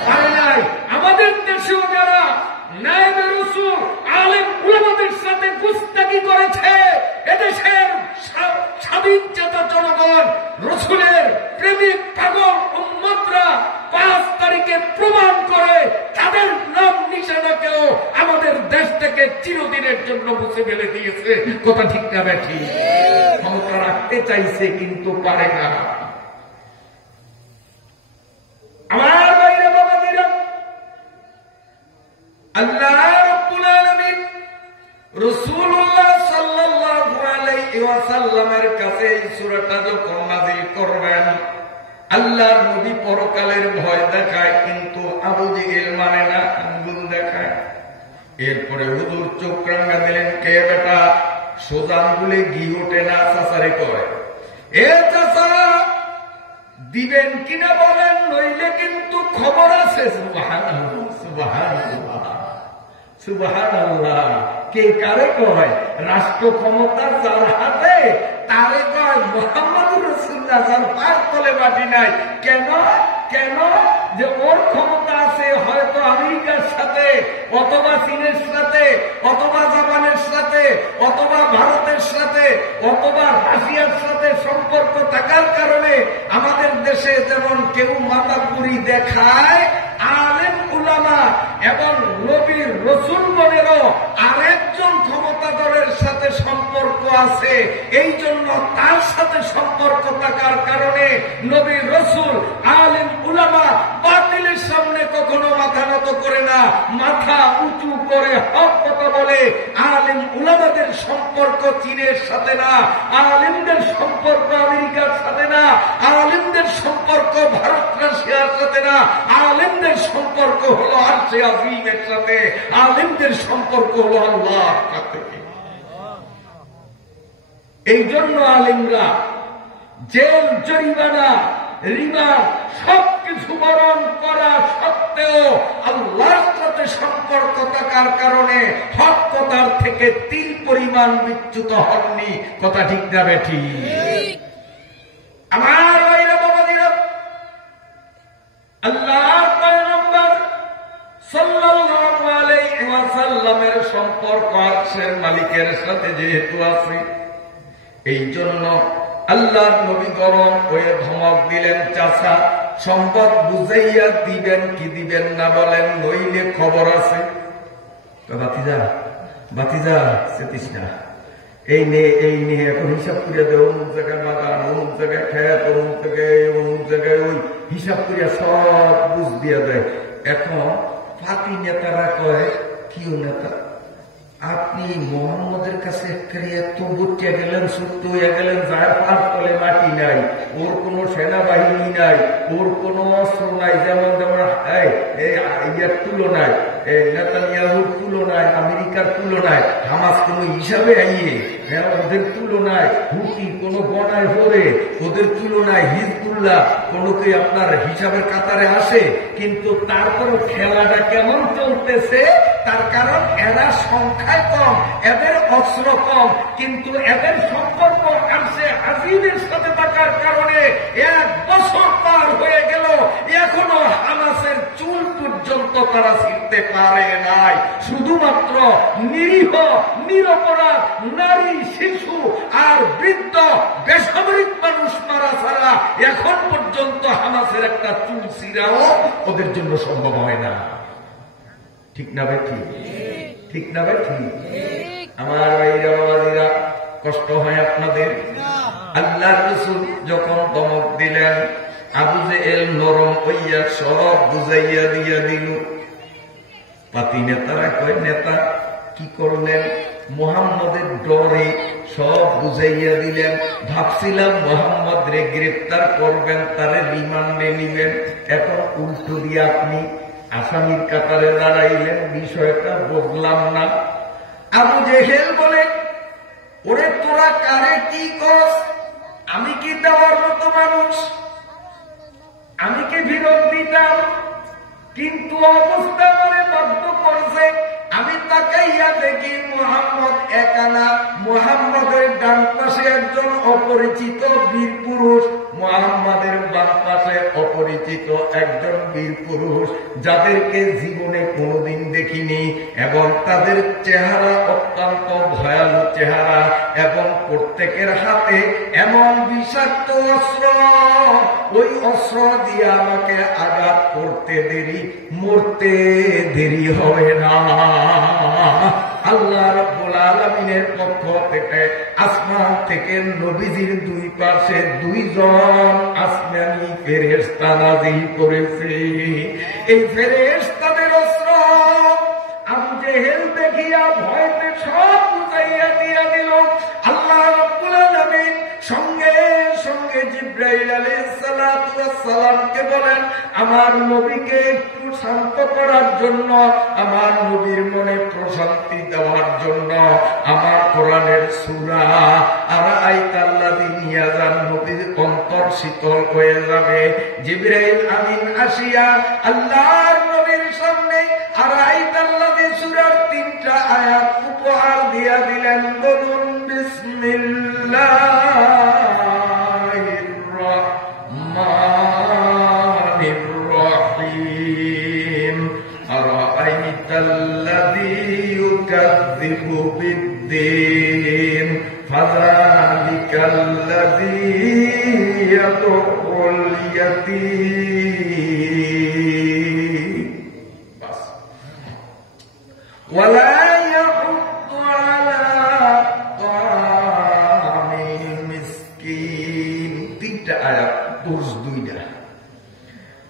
পারে নাই। আমাদের দেশেও যারা নায়েবে রাসূল আলেম উলামাদের সাথে গুস্তাখি করেছে, এদেশের স্বাধীন চেতা জনগণ, রাসূলের প্রেমিক পাগল উম্মতরা 5 তারিখে প্রমাণ করে তাদের নাম নিশানাকেও আমাদের দেশ থেকে চিরদিনের জন্য মুছে ফেলে দিয়েছে। কথা ঠিক না ব্যাঠি? ক্ষমতা রাখতে চাইছে কিন্তু পারে না। আমার বাইরে বাবাজিরা, আল্লাহ রাব্বুল আলামিন রাসূলুল্লাহ সাল্লাল্লাহু আলাইহি ওয়াসাল্লামের কাছে এই সূরাটা যখন নাযিল করবেন, আল্লাহর নবী পরকালের ভয় দেখায়, কিন্তু আবু জেহেল মানে না, আঙ্গুল দেখায়। এরপরে হুজুর চোখ রাঙা দিলেন, কে বেটা? সোজা আঙ্গুলে ঘি ওঠে না, চাচারে কয়, এ চাচা দিবেন কিনা বলেন, নইলে কিন্তু খবর আছে। সুবহানাল্লাহ, সুবহানাল্লাহ, সুবহানাল্লাহ। কে কারে কয়? রাষ্ট্র ক্ষমতা যার হাতে তারে কয় মুহাম্মদুর রাসূলুল্লাহ, যার পায়ের তলে মাটি নাই। কেন? কেন? যে ওর ক্ষমতা আছে হয়তো আমেরিকার সাথে, অথবা চীনের সাথে, অথবা জাপানের সাথে, অথবা ভারতের সাথে, অথবা রাশিয়ার সাথে সম্পর্ক থাকার কারণে আমাদের দেশে যেমন কেউ মাতাপুরি দেখায়, আলেম উলামা এবং নবীর রাসূলগণেরও আরেকজন ক্ষমতাধরের সাথে সম্পর্ক আছে। এই জন্য তার সাথে সম্পর্ক থাকার কারণে নবীর রাসূল আলেম উলামা বাতিলের সামনে কখনো মাথা নত করে না, মাথা উঁচু করে হক কথা বলে। আলেম উলামাদের সম্পর্ক চীনের সাথে না, আলেমদের সম্পর্ক আমেরিকার সাথে না, আলেমদের সম্পর্ক ভারত রাশিয়ার সাথে না, আলেমদের সম্পর্ক হলো আরশে আযীমের সাথে, আলেমদের সম্পর্ক হলো আল্লাহর সাথে। এই জন্য আলেমরা জেল, জরিমানা, রিমা সবকিছু বরণ করা সত্ত্বেও আল্লাহর সাথে সম্পর্ক থাকার কারণে হক কথার থেকে 3 পরিমাণ বিচ্যুত হননি। কথা ঠিক না বেঠি? আমার ভাইরা বাবাজিরা, আল্লাহর পয়গম্বর সাল্লাল্লাহু আলাইহি ওয়াসাল্লামের সম্পর্ক আরশের মালিকের সাথে যেহেতু আছে, এই জন্য আল্লাহর নবী গরম হয়ে ধমক দিলেন, চাচা সম্পদ বুঝাইয়া দিবেন কি দিবেন না বলেন, নইলে খবর আছে। বাতিজা, বাতিজা সেতিস না, এই নে এখন হিসাব করিয়া দেয়, অমুক জায়গায় বাগান, অমুক জায়গায় খেত, অমুক জায়গায় অমুক জায়গায় ওই হিসাব করিয়া সব বুঝ দিয়া দেয়। এখন পাতি নেতারা কয়, কিও নেতা আপনি মোহাম্মদের কাছে এত বুটিয়া গেলেন, ছোট্ট হইয়া গেলেন, যার পার তলে মাটি নাই, ওর কোন সেনাবাহিনী নাই, ওর কোন অস্ত্র নাই, যেমন যেমন ইয়ার তুলনায়, নেতানিয়াহুর তুলনায়, আমেরিকার তুলনায় হামাস কোন হিসাবে আইয়ে, ওদের তুলনায় হুতি কোন গণায় পড়ে, ওদের তুলনায় হিজবুল্লাহ কোন কি আপনার হিসাবের কাতারে আসে। কিন্তু তারপরও খেলাটা কেমন চলতেছে? তার কারণ এরা সংখ্যায় কম, এদের অস্ত্র কম, কিন্তু এদের সম্পর্ক আরশে আযীমের সাথে থাকার কারণে 1 বছর পার হয়ে গেল, এখনো হামাসের চুল পর্যন্ত তারা ছিঁড়তে পারে নাই। শুধুমাত্র নিরীহ নিরপরাধ নারী, শিশু আর বৃদ্ধ বেসামরিক মানুষ মারা ছাড়া এখন পর্যন্ত হামাসের একটা চুল ছিঁড়াও ওদের জন্য সম্ভব হয় না। ঠিক না ভাই? ঠিক, ঠিক না ভাই? ঠিক। আমার ভাইরা বাবাজিরা, কষ্ট হয় আপনাদের? আল্লাহর রাসূল যখন ধমক দিলেন, আবু জেহেল নরম হইয়া সব বুঝাইয়া দিয়া দিল। পাতি নেতারা কয়, নেতা কি করলেন? মুহাম্মদের ডরে সব বুঝাইয়া দিলেন। ভাবছিলাম মুহাম্মদ রে গ্রেফতার করবেন, তারে রিমান্ডে নিবেন, এখন উল্টো দিয়ে আপনি আসামির কাতারে দাঁড়াইলেন, বিষয়টা বুঝলাম না। আবু জেহেল বলে, ওরে তোরা কারে কি করস? আমি কি দেওয়ার মতো মানুষ? আমি কি ফিরত দিতাম? কিন্তু অবস্থা করে বাধ্য করছে। আমি তাকাইয়া দেখি মুহাম্মদ একানা, মুহাম্মদের ডান পাশে একজন অপরিচিত বীর পুরুষ, মুহাম্মদের বাম পাশে অপরিচিত একজন বীর পুরুষ, যাদেরকে জীবনে কোনোদিন দেখিনি, এবং তাদের চেহারা অত্যন্ত ভয়ালু চেহারা, এবং প্রত্যেকের হাতে এমন বিষাক্ত অস্ত্র, ওই অস্ত্র দিয়ে আমাকে আঘাত করতে দেরি, মরতে দেরি হবে না। আল্লাহ রাব্বুল আলামিনের পক্ষ থেকে আসমান থেকে নবীজির দুই পাশে দুইজন আসমানী ফেরেশতা নাযিল করেছে। এই ফেরেশতাদের অস্ত্র আবু জেহেল দেখিয়া ভয়তে সব বুঝাইয়া দিয়া দিল। আল্লাহ রাব্বুল আলামিন সঙ্গে সঙ্গে জিবরাইল আলাইহিস সালাতু ওয়াস সালামকে বলেন, আমার নবীকে একটু শান্ত করার জন্য, আমার নবীর মনে প্রশান্তি দেওয়ার জন্য আমার কোরআনের সূরা আরাআইতাল্লাযী ইয়াযান নবীর অন্তর শীতল হয়ে যাবে। জিবরাইল আমিন আসিয়া আল্লাহর নবীর সামনে আরাআইতাল্লাযী সূরার 3টা আয়াত উপহার দিয়া দিলেন। বলুন বিসমিল্লাহির রাহমানির রাহিম। আরাআইতাল্লাযী ইউকাযযিবু বিদ্দীন ফাযালিকাল্লাযী ইয়াদউল ইয়াতীম। বাস। ওয়ালা ইয়াহুদ্দু আলা তাআমিল মিসকিন। 3টা আয়াত, বুঝ 2টা।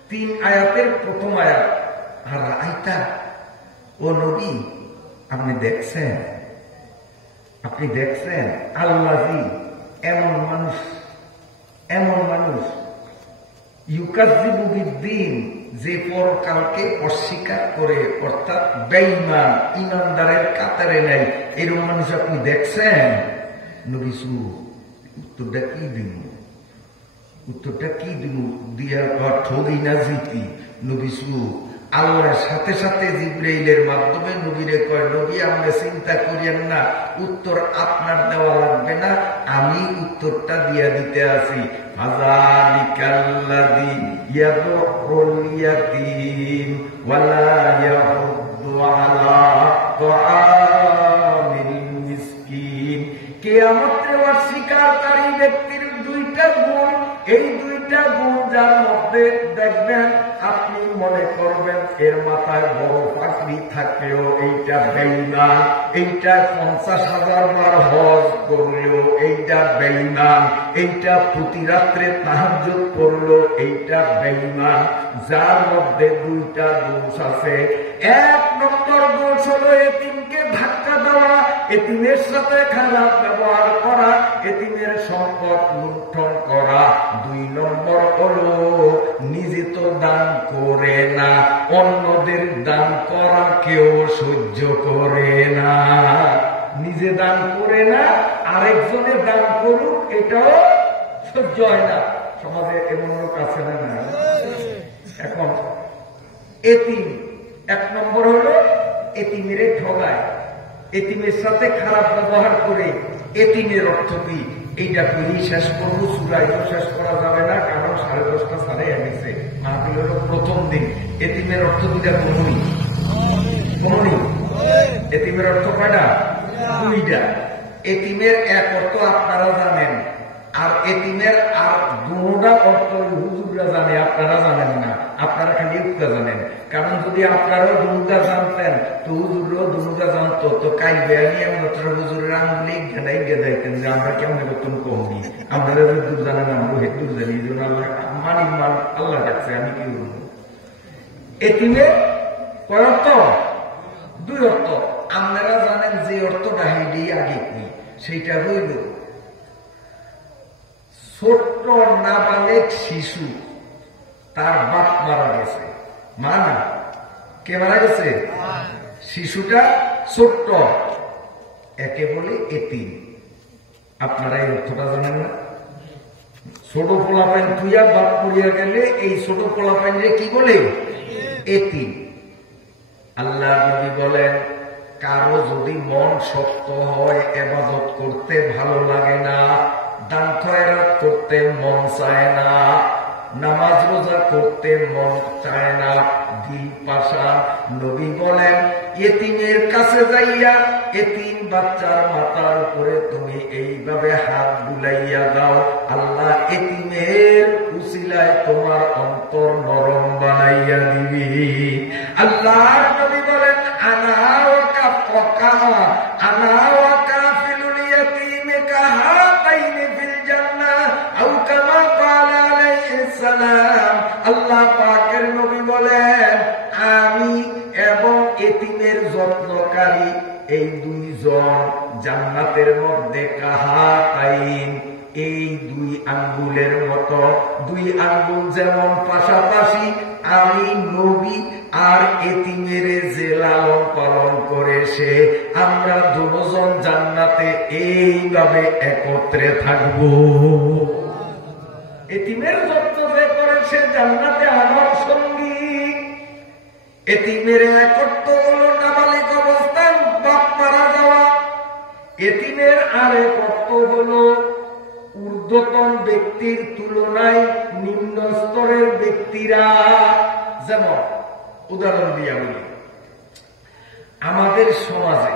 3 আয়াতের প্রথম আয়াত, আর আইতা ও নবী, আপনি দেখছেন, আপনি দেখছেন আল্লাযী, এমন মানুষ, এমন মানুষ, ইউকাযযিবু বিদ্দীন, যে পরকালকে অস্বীকার করে, অর্থাৎ বেঈমান, ঈমানদারের কাতারে নাই, এরকম মানুষ আপনি দেখছেন? নবী উত্তরটা কি দিন? উত্তরটা কি দিন? দিয়া ঠগি না জিতি? নবী আল্লাহর সাথে সাথে জিবরাইলের মাধ্যমে নবীরে কয়, নবী আপনি চিন্তা করিয়েন না, উত্তর আপনার দেওয়া লাগবে না, আমি উত্তরটা দিয়া দিতে আছি। ফাযালিকাল্লাযী ইয়াদউল ইয়াতীম ওয়ালা ইয়াহুদ্দু আলা তাআমিল মিসকিন। কিয়ামতের অস্বীকারী ব্যক্তির 2টা গুণ, এই 2টা গুণ যার মধ্যে দেখবেন, আপনি মনে করবেন এর মাথায় বড় পাগড়ি থাকলেও এইটা বেঈমান, এইটা 50,000 বার হজ করলেও এইটা বেঈমান, এইটা প্রতি রাত্রে তাহাজ্জুদ করলো এইটা বেঈমান। যার মধ্যে 2টা দোষ আছে। 1 নম্বর দোষ হলো এতিমকে ধাক্কা দেওয়া, এতিমের সাথে খারাপ ব্যবহার করা, এতিমের সম্পদ লুণ্ঠন করা। 2 নম্বর হলো নিজে তো দান করে না, অন্যদের দান করা কেউ সহ্য করে না। নিজে দান করে না, আরেকজনের দান করুক, এটাও সহ্য হয় না। সমাজে এমন লোক আছে না? এখন এতিম 1 নম্বর হলো এতিমের ঠগায়, এতিমের সাথে খারাপ ব্যবহার করে। এতিমের অর্থ কি? এইটা করেই শেষ করবো, সূরায় শেষ করা যাবে না, কারণ 10:30 সাড়ে গেছে, মাহফিল হলো প্রথম দিন। এতিমের অর্থ 2টা, কোনই এতিমের অর্থ কয়টা? 2টা। এতিমের 1 অর্থ আপনারা জানেন, আর এতিমের আর 2টা অর্থ হুজুররা জানে, আপনারা জানেন না। আপনারা খালি উক্তা জানেন। কারণ যদি আপনারাও দুমুদা জানতেন তো হুজুরও দুমুদা জানতো, তো কাই বেআনি হুজুরের আঙ্গুলি গেদাই গেদাইতেন যে আমরা কেমন বেতন কম দিই, আপনারা দূর জানেন আমরা হেতু জানি, এই জন্য আমার মানিক মান আল্লাহ রাখছে, আমি কি বলবো। এতিমে কয় অর্থ? 2 অর্থ। আপনারা জানেন যে অর্থটা হেডি আগে কি, সেইটা হইল ছোট্ট নাবালেক শিশু, তার বাপ মারা গেছে, মা না, কে মারা গেছে? শিশুটা ছোট্ট, একে বলে এতিম। আপনারা এই অর্থটা জানেন না? ছোট পোলাপাইন তুইয়া বাপ পড়িয়া গেলে এই ছোট পোলাপাইনরে কি বলে? এতিম। আল্লাহ নবী বলেন, কারো যদি মন শক্ত হয়, ইবাদত করতে ভালো লাগে না, দান খয়রাত করতে মন চায় না, নামাজ রোজা করতে মন চায় না, দিল পাশা, নবী বলেন এতিমের কাছে যাইয়া এতিম বাচ্চার মাথার উপরে তুমি এইভাবে হাত বুলাইয়া দাও, আল্লাহ এতিমের উসিলায় তোমার অন্তর নরম বানাইয়া দিবি। আল্লাহ নবী বলেন, আনা ওয়া কাফকা আনা ওয়া কাফিলুল ইয়াতীম কাহাতাইনি ফিল জান্নাহ আও কামা ক্বালা আলাইহিস সালাম। আল্লাহ পাকের নবী বলেন, আমি এবং এতিমের যত্নকারী এই 2 জন জান্নাতের মধ্যে কাহাতাইন, এই 2 আঙ্গুলের মতো, 2 আঙ্গুল যেমন পাশাপাশি, আমি নবী আর এতিমের যে লালন পালন করে সে, আমরা 2 জন জান্নাতে এইভাবে একত্রে থাকব। এতিমের যত্ন যে করে সে জান্নাতে আমার সঙ্গী। এতিমের এক অর্থ হলো নাবালিক অবস্থায় বাপ মারা যাওয়া, এতিমের আরেক অর্থ হলো ঊর্ধ্বতন ব্যক্তির তুলনায় নিম্ন স্তরের ব্যক্তিরা। যেমন উদাহরণ দিয়া বলি, আমাদের সমাজে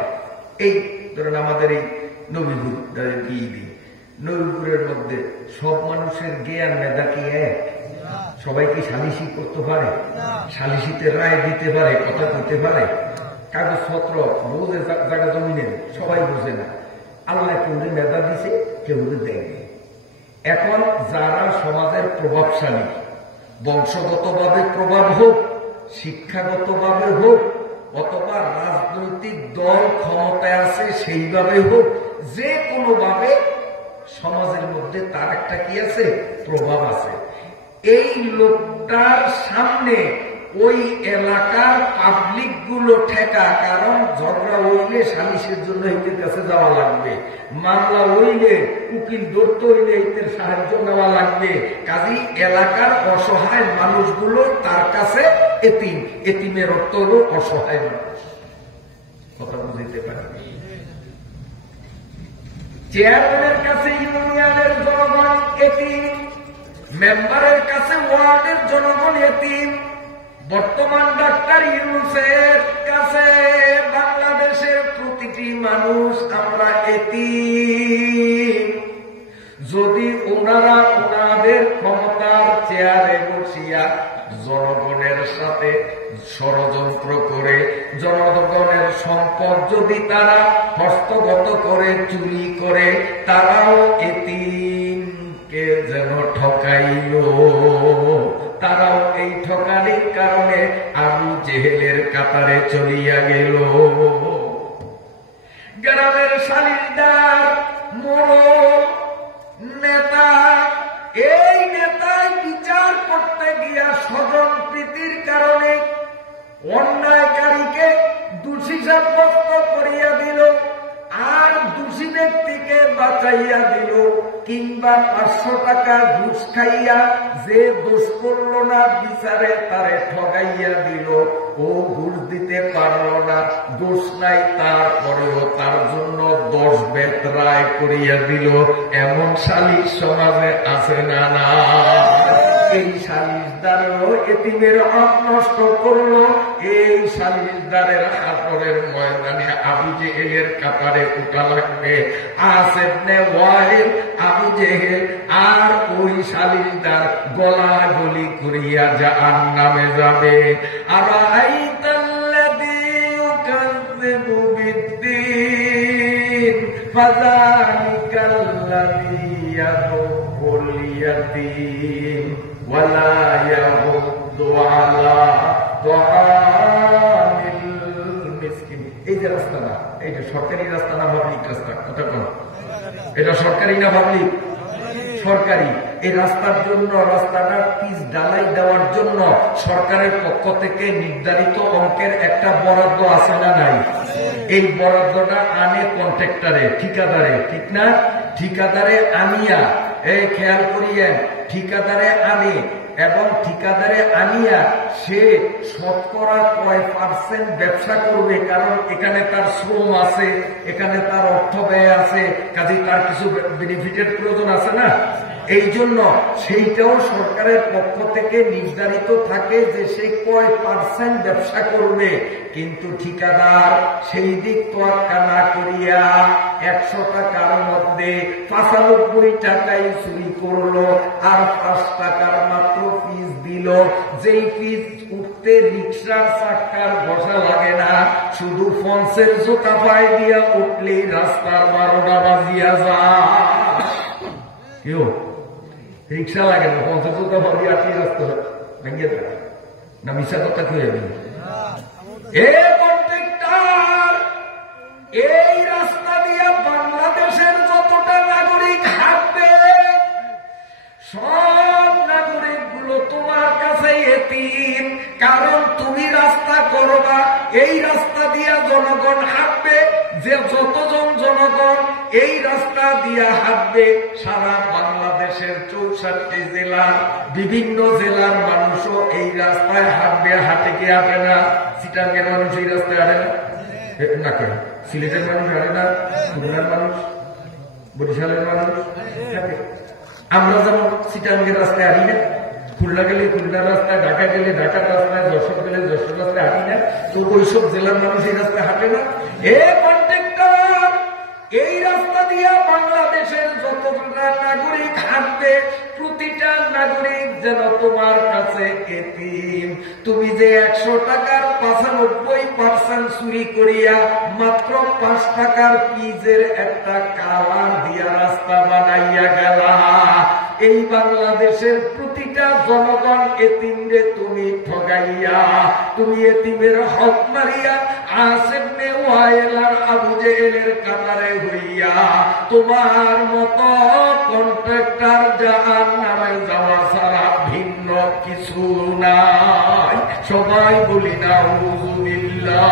এই ধরেন আমাদের এই নবীপুরের মধ্যে সব মানুষের জ্ঞান মেধা কি এক? সবাই কি সালিশি করতে পারে? সালিশিতে রায় দিতে পারে, কথা দিতে পারে? কাগজপত্র বোঝে, জায়গা জমিনে সবাই বোঝে না। আল্লাহ কেউ মেধা দিছে, কেউ দেয়নি। এখন যারা সমাজের প্রভাবশালী, বংশগতভাবে প্রভাব হোক, শিক্ষাগতভাবে হোক, অথবা রাজনৈতিক দল ক্ষমতায় আছে সেইভাবে হোক, যে কোনো ভাবে সমাজের মধ্যে তার একটা কি আছে? প্রভাব আছে। এই লোকটার সামনে ওই এলাকার পাবলিক গুলো ঠেকা, কারণ ঝগড়া হইলে সালিশের জন্য এদের কাছে যাওয়া লাগবে, মামলা হইলে উকিল ধরতে হইলে এদের সাহায্য নেওয়া লাগবে। কাজেই এলাকার অসহায় মানুষগুলো তার কাছে এতিম। এতিমের অর্থ হল অসহায় মানুষ। কথা বুঝতে পারি? চেয়ারম্যানের কাছে ইউনিয়নের জনগণ এতিম, মেম্বারের কাছে ওয়ার্ডের জনগণ এতিম। বর্তমান ডাক্তার ইউনূসের কাছে বাংলাদেশের প্রতিটি মানুষ আমরা এতিম। যদি ওনারা ওনাদের ক্ষমতার চেয়ারে বসিয়া জনগণের সাথে ষড়যন্ত্র করে জনগণের সম্পদ যদি তারা হস্তগত করে, চুরি করে, তারাও এতিমকে যেন ঠকাইল। তারাও এই ঠকানির কারণে আবু জেহেলের কাতারে চলিয়া গেল। গ্রামের সালিশদার, মোড়ল, নেতা, এই নেতায় বিচার করতে গিয়া স্বজন প্রীতির কারণে অন্যায়কারীকে দোষী সাব্যস্ত করিয়া দিল, আর দোষী ব্যক্তিকে বাঁচাইয়া দিল, কিংবা 500 টাকা ঘুষ খাইয়া যে দোষ করল না বিচারে তারে ঠগাইয়া দিল, ও ঘুষ দিতে পারল না, দোষ নাই, তারপরেও তার জন্য 10 বেত রায় করিয়া দিল। এমন সালিশ সমাজে আছে না? না। এই সালিশদারও এতিমের হক নষ্ট করলো। এই সালিশদারের হাসরের ময়দানে আবু জেহেলের কাতারে উঠা লাগবে। আসেব নে ওয়াইল, আবু জেহেল আর ওই সালিশদার গলা গলি করিয়া জাহান্নামে যাবে। আর আইতাল্লাযী ইউকাযযিবু বিদ্দীন ফাযালিকাল্লাযী ইয়াদুল ইয়াতীম ওয়ালা ইয়াহুদ্দু আলা তুআমিল মিসকিন। এই যে রাস্তা না, এইটা সরকারি রাস্তা না পাবলিক রাস্তা? কথা কোন, এটা সরকারি না পাবলিক? সরকারি। এই রাস্তার জন্য, রাস্তাটা পিচ ঢালাই দেওয়ার জন্য সরকারের পক্ষ থেকে নির্ধারিত অঙ্কের একটা বরাদ্দ আছে না নাই? এই বরাদ্দটা আনে কন্ট্রাক্টরে, ঠিকাদারে, ঠিক না? ঠিকাদারে আনিয়া, এই খেয়াল করিয়েন, ঠিকাদারে আনে এবং ঠিকাদারে আনিয়া সে শতকরা কয় % ব্যবসা করবে? কারণ এখানে তার শ্রম আছে, এখানে তার অর্থ ব্যয় আছে, কাজেই তার কিছু বেনিফিটের প্রয়োজন আছে না? এই জন্য সেইটাও সরকারের পক্ষ থেকে নির্ধারিত থাকে যে সে কয় % ব্যবসা করবে। কিন্তু ঠিকাদার সেই দিক তোয়াক্কা না করিয়া 100 টাকার মধ্যে 95 টাকাই চুরি করলো আর 5 টাকার মাত্র ফিস দিল। যেই ফিস উঠতে রিক্সার চাক্কার বসা লাগে না, শুধু ফন্সের জোতা পায়ে দিয়া উঠলেই রাস্তার 12টা বাজিয়া যায়। কেউ রিক্সা লাগে না, পঞ্চাশ জোতা ভাবি আটকে রাস্তা ভেঙে থাকে না? মিশা কথা কি হয়ে গেল? এই রাস্তা দিয়া বাংলাদেশের যতটা নাগরিক হাঁটবে সব নাগরিক গুলো তোমার কাছে এতিম। কারণ তুমি রাস্তা করবা, এই রাস্তা দিয়া জনগণ হাঁটবে। যে যতজন জনগণ এই রাস্তা দিয়া হাঁটবে, সারা বাংলাদেশের 64 জেলার বিভিন্ন জেলার মানুষও এই রাস্তায় হাঁটবে। হাঁটে কি হাঁটে না? চিটাঙ্গের মানুষ এই রাস্তায় হাঁটে না? কেন সিলেটের মানুষ হাঁটে না? খুলনার মানুষ, বরিশালের মানুষ হাঁটে। আমরা যেমন চিটাঙ্গের রাস্তায় হাঁটি না, খুলনা গেলে খুলনার রাস্তায়, ঢাকা গেলে ঢাকার রাস্তায়, যশোর গেলে যশোর রাস্তায় হাঁটি না? তো ওইসব জেলার মানুষ এই রাস্তায় হাঁটে না? এই রাস্তা দিয়া বাংলাদেশের যতটা নাগরিক হাঁটবে, প্রতিটা নাগরিক যেন তোমার কাছে এতিম। তুমি যে 100 টাকার 95% চুরি করিয়া মাত্র 5 টাকার পিজের একটা কালার দিয়া রাস্তা বানাইয়া গেলা, এই বাংলাদেশের প্রতিটা জনগণ এতিমরে তুমি ঠগাইয়া, তুমি এতিমের হক মারিয়া আসেব নে ওয়াইল আর আবু জেহেলের কাতারে হইয়া তোমার মত কন্ট্রাক্টর জাহান্নামে যাওয়া ছাড়া ভিন্ন কিছু নাই। সবাই বলি নাউযুবিল্লাহ।